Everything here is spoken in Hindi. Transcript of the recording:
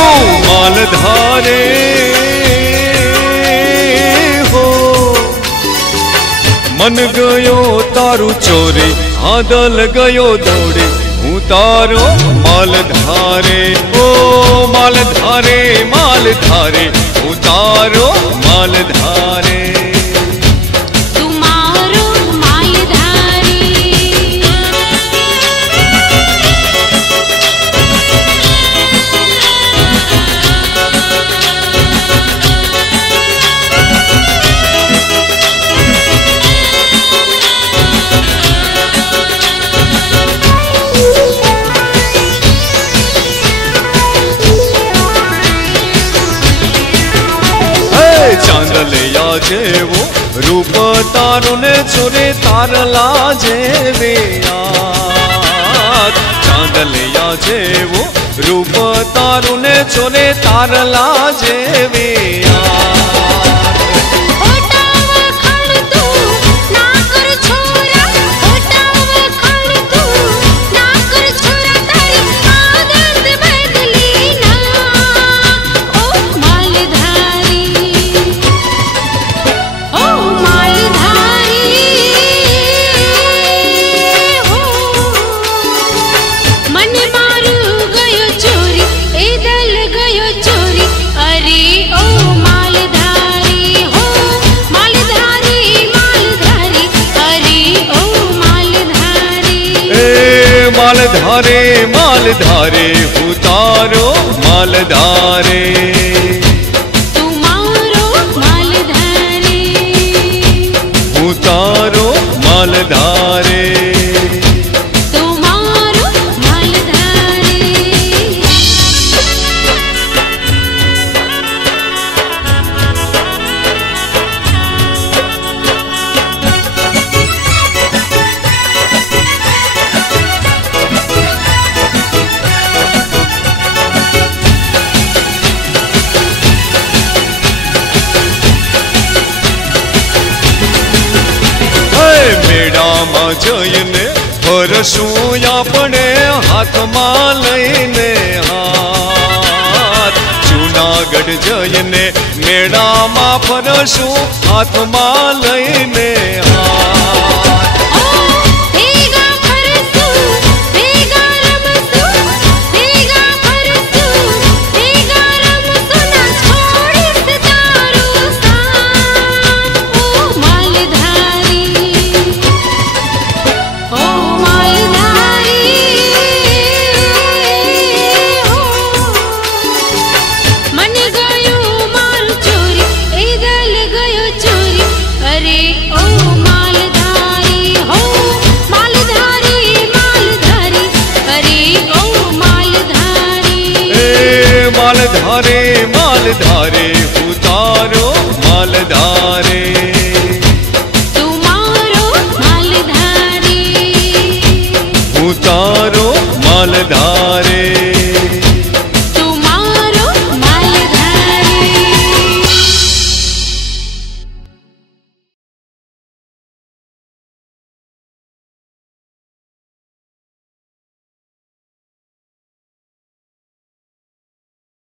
हो मालधारे हो मन गयो तारू चोरे आदल गयो दौड़े हूँ तारो मालधारे ओ मालधारे मालधारे हूँ तारो मालधारे चांदलिया जेवो रूप तारू ने छोरे तारला जेवे चांदलिया जेवो रूप तारू ने छोरे तारला जेवे मालधारे मालधारे उतारो मालधारे तुम्हारो मालधारे उतारो मालधारे तुम्हारो मालधारे मेळामां जईने फरसूं आपणे हाथमां लईने हाथ जूनागढ़ जईने मेळामां फरसूं हाथमां लईने